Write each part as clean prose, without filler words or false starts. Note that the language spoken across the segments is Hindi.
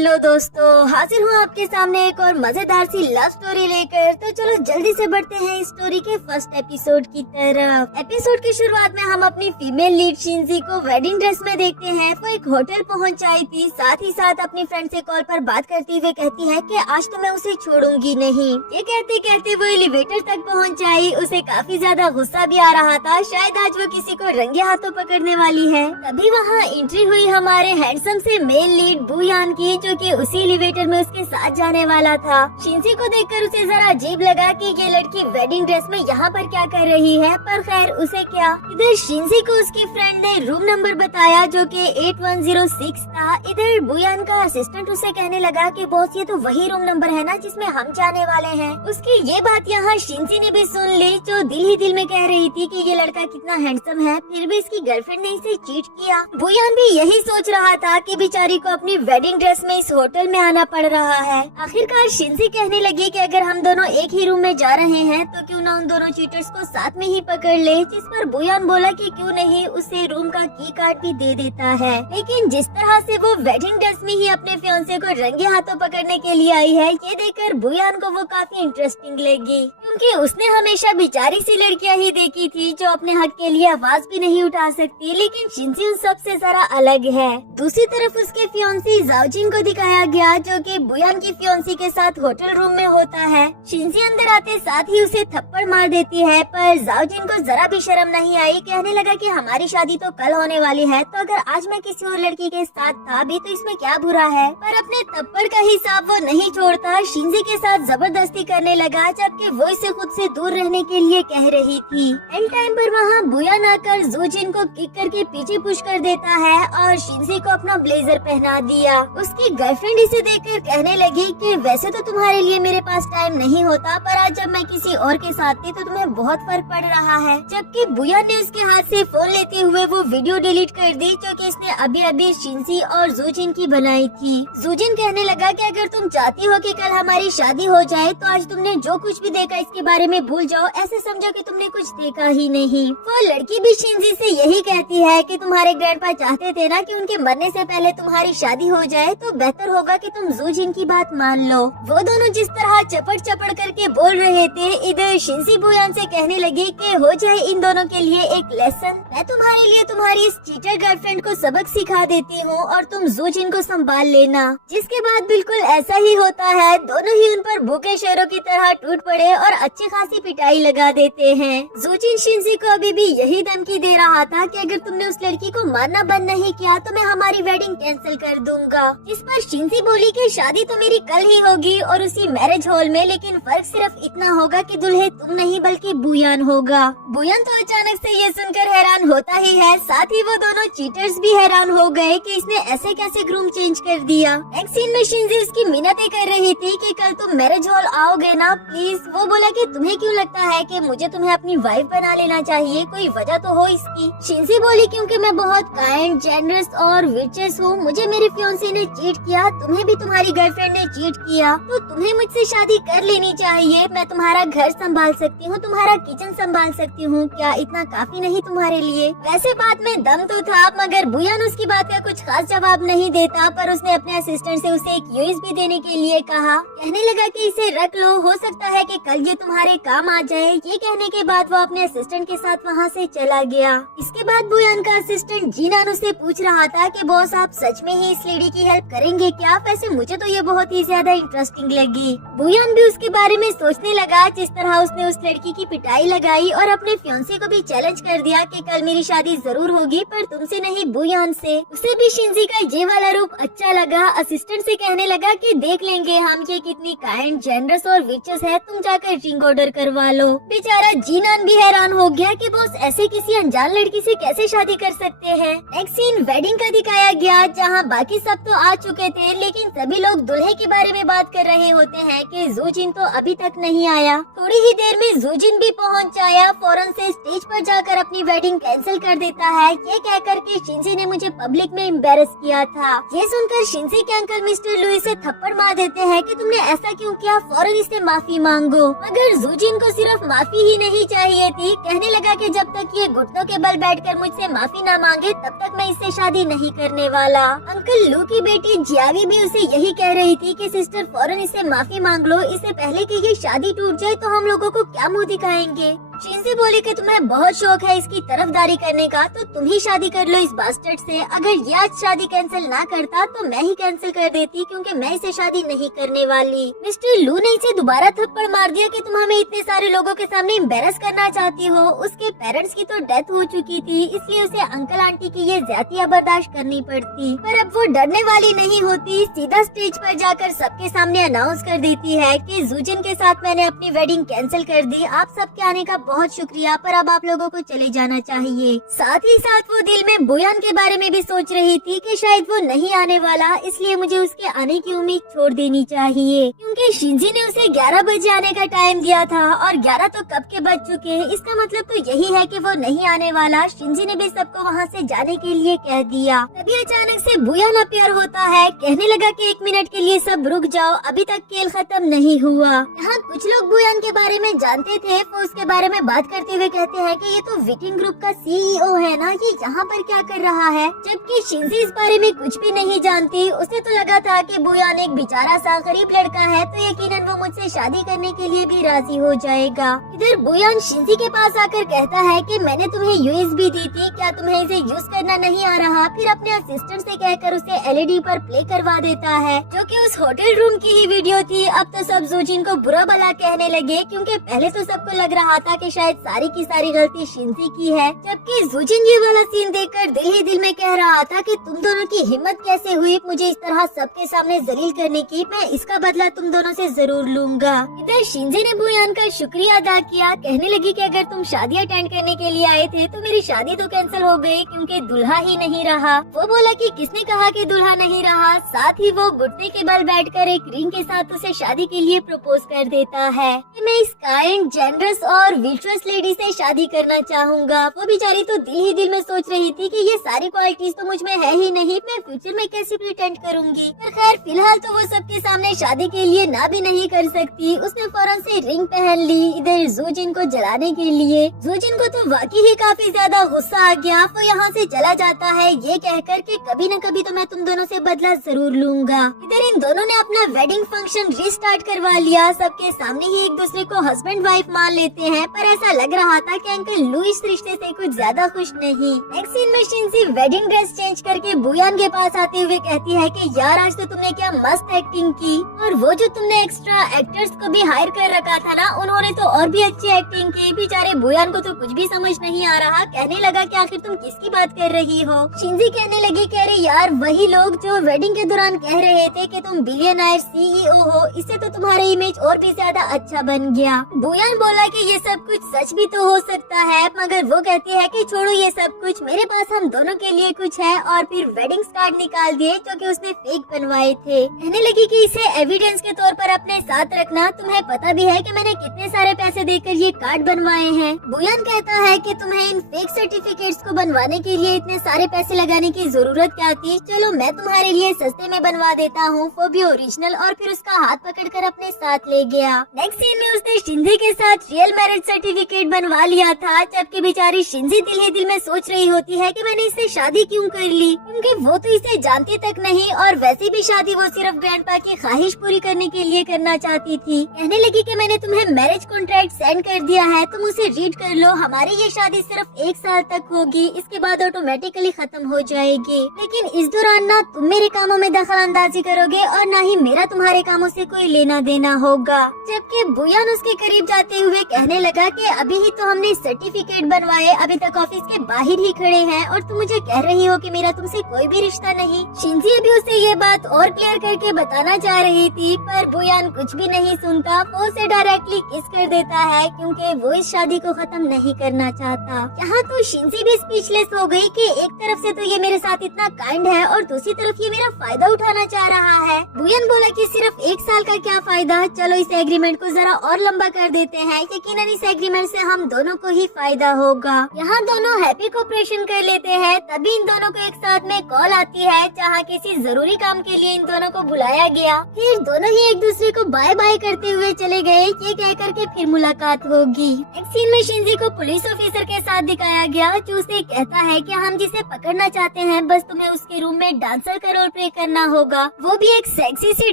हेलो दोस्तों, हाजिर हूँ आपके सामने एक और मजेदार सी लव स्टोरी लेकर। तो चलो जल्दी से बढ़ते हैं इस स्टोरी के फर्स्ट एपिसोड की तरफ। एपिसोड की शुरुआत में हम अपनी फीमेल लीड शिंजी को वेडिंग ड्रेस में देखते हैं। वो एक होटल पहुँच आई थी, साथ ही साथ अपनी फ्रेंड से कॉल पर बात करते हुए कहती है कि आज तो मैं उसे छोड़ूंगी नहीं। ये कहते कहते वो एलिवेटर तक पहुँच आई। उसे काफी ज्यादा गुस्सा भी आ रहा था, शायद आज वो किसी को रंगे हाथों पकड़ने वाली है। तभी वहाँ एंट्री हुई हमारे हैंडसम से मेल लीड बुयान की, जो कि उसी एलिवेटर में उसके साथ जाने वाला था। शिंजी को देखकर उसे जरा अजीब लगा कि ये लड़की वेडिंग ड्रेस में यहाँ पर क्या कर रही है, पर खैर उसे क्या। इधर शिंजी को उसकी फ्रेंड ने रूम नंबर बताया जो कि 8106 था। इधर बुयान का असिस्टेंट उसे कहने लगा कि बॉस ये तो वही रूम नंबर है ना जिसमें हम जाने वाले हैं। उसकी ये बात यहाँ शिंजी ने भी सुन ली, जो दिल ही दिल में कह रही थी कि ये लड़का कितना हैंडसम है, फिर भी इसकी गर्लफ्रेंड ने इसे चीट किया। बुयान भी यही सोच रहा था कि बेचारी को अपनी वेडिंग ड्रेस में इस होटल में आना पड़ रहा है। आखिरकार शिंजी कहने लगी कि अगर हम दोनों एक ही रूम में जा रहे हैं तो क्यों ना उन दोनों चीटर्स को साथ में ही पकड़ ले। जिस पर बुयान बोला कि क्यों नहीं, उसे रूम का की कार्ड भी दे देता है। लेकिन जिस तरह से वो वेडिंग ड्रेस में ही अपने फियांसे को रंगे हाथों पकड़ने के लिए आई है, ये देखकर बुयान को वो काफी इंटरेस्टिंग लगी, क्योंकि उसने हमेशा बेचारी सी लड़कियां ही देखी थी जो अपने हक के लिए आवाज भी नहीं उठा सकती। लेकिन शिंजी उन सबसे जरा अलग है। दूसरी तरफ उसके फियांसी जाओजिन को दिखाया गया, जो कि बुयान की फियांसी के साथ होटल रूम में होता है। शिंजी अंदर आते साथ ही उसे थप्पड़ मार देती है, पर जाओजिन को जरा भी शर्म नहीं आई। कहने लगा कि हमारी शादी तो कल होने वाली है, तो अगर आज मैं किसी और लड़की के साथ था भी तो इसमें क्या बुरा है। पर अपने थप्पड़ का हिसाब वो नहीं छोड़ता, शिंजी के साथ जबरदस्ती करने लगा, जबकि वो इसे खुद से दूर रहने के लिए कह रही थी। एंड टाइम पर वहाँ बुयान आकर जोजिन को किक करके पीछे पुश कर देता है और शिंजी को अपना ब्लेजर पहना दिया। उसकी गर्लफ्रेंड इसे देखकर कहने लगी कि वैसे तो तुम्हारे लिए मेरे पास टाइम नहीं होता, पर आज जब मैं किसी और के साथ थी तो तुम्हें बहुत फर्क पड़ रहा है। जबकि बुयान ने उसके हाथ से फोन लेते हुए वो वीडियो डिलीट कर दी जो कि इसने अभी अभी शिंजी और जोजिन की बनाई थी। जोजिन कहने लगा कि अगर तुम चाहती हो कि कल हमारी शादी हो जाए तो आज तुमने जो कुछ भी देखा इसके बारे में भूल जाओ, ऐसे समझो कि तुमने कुछ देखा ही नहीं। वो लड़की भी शिंजी से यही कहती है कि तुम्हारे ग्रैंडपा चाहते थे ना कि उनके मरने से पहले तुम्हारी शादी हो जाए, तो बेहतर होगा कि तुम जोजिन की बात मान लो। वो दोनों जिस तरह चपड़ चपड़ करके बोल रहे थे, इधर शिंजी बुयान से कहने लगी कि हो जाए इन दोनों के लिए एक लेसन। मैं तुम्हारे लिए तुम्हारी इस चीटर गर्लफ्रेंड को सबक सिखा देती हूँ और तुम जोजिन को संभाल लेना। जिसके बाद बिल्कुल ऐसा ही होता है, दोनों ही उन पर भूखे शेरों की तरह टूट पड़े और अच्छी खासी पिटाई लगा देते हैं। जोजिन शिंजी को अभी भी यही धमकी दे रहा था कि अगर तुमने उस लड़की को मारना बंद नहीं किया तो मैं हमारी वेडिंग कैंसिल कर दूंगा। इस पर शिंजी बोली कि शादी तो मेरी कल ही होगी और उसी मैरिज हॉल में, लेकिन फर्क सिर्फ इतना होगा कि दुल्हे तुम नहीं बल्कि बुयान होगा। बुयान तो अचानक से ये सुनकर हैरान होता ही है, साथ ही वो दोनों चीटर्स भी हैरान हो गए कि इसने ऐसे कैसे ग्रूम चेंज कर दिया। नेक्स्ट सीन में शिंजी उसकी मिन्नतें कर रही थी कि कल तुम मैरिज हॉल आओगे ना प्लीज। वो बोला कि तुम्हें क्यों लगता है कि मुझे तुम्हें अपनी वाइफ बना लेना चाहिए, कोई वजह तो हो इसकी। शिंजी बोली क्योंकि मैं बहुत काइंड, जेनरस और विचेस हूँ। मुझे मेरे फियांसे ने चीट किया, तुम्हें भी तुम्हारी गर्लफ्रेंड ने चीट किया, तो तुम्हें मुझसे शादी कर लेनी चाहिए। मैं तुम्हारा घर संभाल सकती हूँ, तुम्हारा किचन संभाल सकती हूँ, क्या इतना काफी नहीं तुम्हारे लिए? वैसे बात में दम तो था, मगर बुयान उसकी बात का कुछ खास जवाब नहीं देता, पर उसने अपने असिस्टेंट से उसे एक यूएसबी देने के लिए कहा। कहने लगा कि इसे रख लो, हो सकता है कि कल ये तुम्हारे काम आ जाए। ये कहने के बाद वो अपने असिस्टेंट के साथ वहाँ से चला गया। इसके बाद बुयान का असिस्टेंट जीनान उससे पूछ रहा था कि बॉस आप सच में ही इस लेडी की हेल्प करेंगे क्या? वैसे मुझे तो ये बहुत ही ज्यादा इंटरेस्टिंग लगी। बुयान भी उसके बारे में सोचने लगा, जिस तरह उसने उस लड़की की पिटाई लगाई और अपने फियांसे को भी चैलेंज कर दिया कि कल मेरी शादी जरूर होगी, पर तुमसे नहीं बुयान से। उसे भी शिंजी का ये वाला रूप अच्छा लगा। असिस्टेंट से कहने लगा कि देख लेंगे हम ये कितनी काइंड, जेनरस और विचेस है, तुम जाकर रिंग ऑर्डर करवा लो। बेचारा जीनान भी हैरान हो गया कि बॉस ऐसे किसी अनजान लड़की से कैसे शादी कर सकते हैं। नेक्स्ट सीन वेडिंग का दिखाया गया, जहाँ बाकी सब तो आ चुके थे, लेकिन सभी लोग दूल्हे के बारे में बात कर रहे होते हैं कि जोजिन तो अभी तक नहीं आया। थोड़ी ही देर में जोजिन भी पहुंच आया, फौरन से स्टेज पर जाकर अपनी वेडिंग कैंसिल कर देता है। ये कहकर कि शिंजी ने मुझे पब्लिक में एम्बेरस किया था। ये सुनकर शिंजी के अंकल मिस्टर लुई से थप्पड़ मार देते हैं कि तुमने ऐसा क्यों किया, फौरन इससे माफी मांगो। मगर इधर जूजिन को सिर्फ माफी ही नहीं चाहिए थी। कहने लगा कि जब तक ये घुटनों के बल बैठकर मुझसे माफी ना मांगे तब तक मैं इससे शादी नहीं करने वाला। अंकल लू की बेटी जियावी भी उसे यही कह रही थी कि सिस्टर फौरन इससे माफी मांग लो, इससे पहले कि ये शादी टूट जाए तो हम लोगों को क्या मुंह दिखाएंगे। शिंजी बोली कि तुम्हें बहुत शौक है इसकी तरफदारी करने का, तो तुम ही शादी कर लो इस बास्टर्ड से। अगर ये आज शादी कैंसिल ना करता तो मैं ही कैंसिल कर देती, क्योंकि मैं इसे शादी नहीं करने वाली। मिस्टर लू ने इसे दोबारा थप्पड़ मार दिया कि तुम हमें इतने सारे लोगों के सामने एम्बेरस करना चाहती हो। उसके पेरेंट्स की तो डेथ हो चुकी थी, इसलिए उसे अंकल आंटी की ये ज्यादतियां बर्दाश्त करनी पड़ती। पर अब वो डरने वाली नहीं होती, सीधा स्टेज पर जाकर सबके सामने अनाउंस कर देती है कि जूजिन के साथ मैंने अपनी वेडिंग कैंसिल कर दी। आप सबके आने का बहुत शुक्रिया, पर अब आप लोगों को चले जाना चाहिए। साथ ही साथ वो दिल में बुयान के बारे में भी सोच रही थी कि शायद वो नहीं आने वाला, इसलिए मुझे उसके आने की उम्मीद छोड़ देनी चाहिए, क्योंकि शिंजी ने उसे 11 बजे आने का टाइम दिया था और 11 तो कब के बज चुके हैं। इसका मतलब तो यही है कि वो नहीं आने वाला। शिंजी ने भी सबको वहाँ से जाने के लिए कह दिया। तभी अचानक से बुयान अपीयर होता है। कहने लगा कि 1 मिनट के लिए सब रुक जाओ, अभी तक खेल खत्म नहीं हुआ। यहाँ कुछ लोग बुयान के बारे में जानते थे, वो उसके बारे में बात करते हुए कहते हैं कि ये तो विकिंग ग्रुप का सीईओ है ना, ये यहाँ पर क्या कर रहा है। जबकि शिंजी इस बारे में कुछ भी नहीं जानती। उसे तो लगा था कि बुयान एक बेचारा सा गरीब लड़का है, तो यकीनन वो मुझसे शादी करने के लिए भी राजी हो जाएगा। इधर बुयान शिंजी के पास आकर कहता है कि मैंने तुम्हें यूएसबी दी थी, क्या तुम्हें इसे यूज करना नहीं आ रहा। फिर अपने असिस्टेंट से कहकर उसे एलईडी पर प्ले करवा देता है, जो कि उस होटल रूम की ही वीडियो थी। अब तो सब जूजिन को बुरा भला कहने लगे, क्योंकि पहले तो सबको लग रहा था कि शायद सारी की सारी गलती शिंजी की है। जबकि जूजिन ये वाला सीन देखकर दिल ही दिल में कह रहा था कि तुम दोनों की हिम्मत कैसे हुई मुझे इस तरह सबके सामने जलील करने की, मैं इसका बदला तुम दोनों से जरूर लूंगा। इधर शिंजी ने बुयान का शुक्रिया अदा किया। कहने लगी कि अगर तुम शादी अटेंड करने के लिए आए थे तो मेरी शादी तो कैंसिल हो गई, क्योंकि दुल्हा ही नहीं रहा। वो बोला कि किसने कहा कि दुल्हा नहीं रहा। साथ ही वो घुटने के बल बैठकर एक रिंग के साथ उसे शादी के लिए प्रपोज कर देता है कि मैं इस काइंड, जेनरस और विश्वास लेडी से शादी करना चाहूँगा। वो बेचारी तो दिल ही दिल में सोच रही थी कि ये सारी क्वालिटीज तो मुझ में है ही नहीं, मैं फ्यूचर में कैसे प्रिटेंड करूँगी। पर खैर फिलहाल तो वो सबके सामने शादी के लिए ना भी नहीं कर सकती। उसने फौरन से रिंग पहन ली इधर जूजिन को जलाने के लिए। जूजिन को तो वाकई ही काफी ज्यादा गुस्सा आ गया। वो यहाँ से चला जाता है ये कहकर कि कभी न कभी तो मैं तुम दोनों से बदला जरूर लूंगा। इधर इन दोनों ने अपना वेडिंग फंक्शन रिस्टार्ट करवा लिया। सबके सामने ही एक दूसरे को हस्बैंड वाइफ मान लेते हैं, पर ऐसा लग रहा था कि अंकल लू इस रिश्ते से कुछ ज्यादा खुश नहीं। नेक्स्ट सीन में शिंजी वेडिंग ड्रेस चेंज करके बुयान के पास आते हुए कहती है कि यार आज तो तुमने क्या मस्त एक्टिंग की, और वो जो तुमने एक्स्ट्रा एक्टर्स को भी हायर कर रखा था ना, उन्होंने तो और भी अच्छी एक्टिंग की। बेचारे बुयान को तो कुछ भी समझ नहीं आ रहा। कहने लगा कि आखिर तुम किसकी बात कर रही हो। शिंजी कहने लगी कि अरे यार वही लोग जो वेडिंग के दौरान कह रहे थे कि तुम बिलियनर सीईओ हो, इससे तो तुम्हारा इमेज और भी ज्यादा अच्छा बन गया। बुयान बोला कि ये सब कुछ सच भी तो हो सकता है, मगर वो कहती है कि छोड़ो ये सब कुछ, मेरे पास हम दोनों के लिए कुछ है। और फिर वेडिंग कार्ड निकाल दिए जो कि उसने फेक बनवाए थे। कहने लगी कि इसे एविडेंस के तौर पर अपने साथ रखना, तुम्हें पता भी है कि मैंने कितने सारे पैसे देकर ये कार्ड बनवाए हैं। बुयान कहता है कि तुम्हें इन फेक सर्टिफिकेट्स को बनवाने के लिए इतने सारे पैसे लगाने की जरूरत क्या थी, चलो मैं तुम्हारे लिए सस्ते में बनवा देता हूँ, वो भी ओरिजिनल। और फिर उसका हाथ पकड़कर अपने साथ ले गया। नेक्स्ट सीन में उसने शिंजी के साथ रियल मैरिज सर्टिफिकेट बनवा लिया था, जबकि बेचारी शिंजी दिल ही दिल में सोच रही होती है कि मैंने इससे शादी क्यों कर ली, क्योंकि वो तो इसे जानती तक नहीं, और वैसे भी शादी वो सिर्फ ग्रैंडपा की ख्वाहिश पूरी करने के लिए करना चाहती थी। कहने लगी कि मैंने तुम्हें मैरिज कॉन्ट्रैक्ट सेंड कर दिया है, तुम उसे रीड कर लो। हमारी ये शादी सिर्फ 1 साल तक होगी, इसके बाद ऑटोमेटिकली खत्म हो जाएगी, लेकिन इस दौरान ना तुम मेरे कामों में दखल अंदाजी करोगे और न ही मेरा तुम्हारे कामों से कोई लेना देना होगा। जबकि बुयान उसके करीब जाते हुए कहने लगा कि अभी ही तो हमने सर्टिफिकेट बनवाए, अभी तक ऑफिस के बाहर ही खड़े हैं और तुम मुझे कह रही हो कि मेरा तुमसे कोई भी रिश्ता नहीं। शिंजी अभी उसे ये बात और क्लियर करके बताना चाह रही थी, पर बुयान कुछ भी नहीं सुनता। वो उसे डायरेक्टली किस कर देता है, क्योंकि वो इस शादी को खत्म नहीं करना चाहता। यहाँ तो शिंजी भी स्पीचलेस हो गई कि एक तरफ से तो ये मेरे साथ इतना काइंड है और दूसरी तरफ ये मेरा फायदा उठाना चाह रहा है। बुयान बोला कि सिर्फ 1 साल का क्या फायदा, चलो इस एग्रीमेंट को जरा और लंबा कर देते हैं। यकीनन इस एग्रीमेंट से हम दोनों को ही फायदा होगा। यहाँ दोनों हैप्पी कोऑपरेशन कर लेते हैं। तभी इन दोनों को एक साथ में कॉल आती है जहाँ किसी जरूरी काम के लिए इन दोनों को बुलाया गया। फिर दोनों ही एक दूसरे को बाय बाय करते हुए चले गए। ये कह करके फिर मुलाकात होगी। एक सीन में शिंजी को पुलिस ऑफिसर के साथ दिखाया गया जो उसे कहता है कि हम जिसे पकड़ना चाहते हैं बस तुम्हें उसके रूम में डांसर का रोल प्ले करना होगा, वो भी एक सेक्सी सी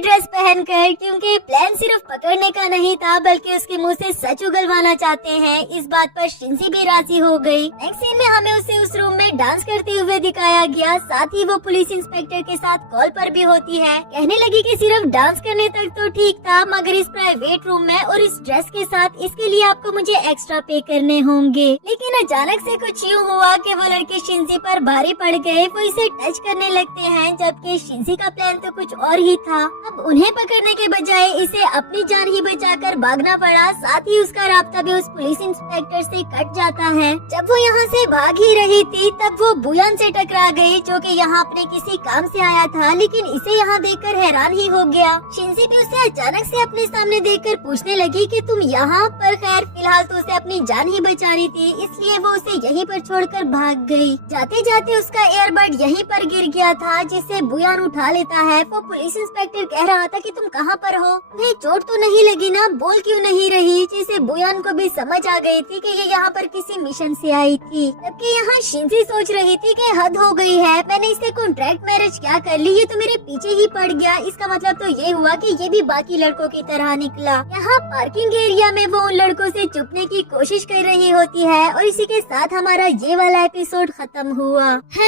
ड्रेस पहनकर, क्योंकि प्लान सिर्फ पकड़ने का नहीं था बल्कि उसके मुंह से सच उगलवाना चाहते हैं। इस बात पर शिंजी भी राजी हो गई। नेक्स्ट सीन में हमें उसे उस रूम में डांस करते हुए दिखाया गया। साथ ही वो पुलिस इंस्पेक्टर के साथ कॉल पर भी होती है। कहने लगी कि सिर्फ डांस करने तक तो ठीक था, मगर इस प्राइवेट रूम में और इस ड्रेस के साथ इसके लिए आपको मुझे एक्स्ट्रा पे करने होंगे। लेकिन अचानक से कुछ यूँ हुआ कि वो लड़के शिंजी पर भारी पड़ गए। वो इसे टच करने लगते हैं जबकि शिंजी का प्लान तो कुछ और ही था। अब उन्हें पकड़ने के बजाय इसे अपनी जान ही बचाकर भागना पड़ा। साथ ही उसका राब्ता भी उस पुलिस इंस्पेक्टर से कट जाता है। जब वो यहाँ से भाग ही रही थी तब वो बुयान से टकरा गई जो कि यहाँ अपने किसी काम से आया था, लेकिन इसे यहाँ देखकर हैरान ही हो गया। शिंजी भी उसे अचानक से अपने सामने देखकर पूछने लगी कि तुम यहाँ पर। खैर फिलहाल तो उसे अपनी जान ही बचानी थी, इसलिए वो उसे यहीं पर छोड़कर भाग गई। जाते जाते उसका एयरबड यहीं पर गिर गया था जिसे बुयान उठा लेता है। वो पुलिस इंस्पेक्टर कह रहा था कि तुम कहाँ पर हो, तुम्हें चोट तो नहीं लगी ना, बोल क्यों नहीं रही। जिसे बुयान को भी समझ आ गई थी कि ये यहाँ पर किसी मिशन से आई थी। जबकि यहाँ शिंजी सोच रही थी कि हद हो गई है, मैंने इससे कॉन्ट्रैक्ट मैरिज क्या कर ली, ये तो मेरे पीछे ही पड़ गया। इसका मतलब तो ये हुआ कि ये भी बाकी लड़कों की तरह निकला। यहाँ पार्किंग एरिया में वो उन लड़कों से छुपने की कोशिश कर रही होती है और इसी के साथ हमारा ये वाला एपिसोड खत्म हुआ है।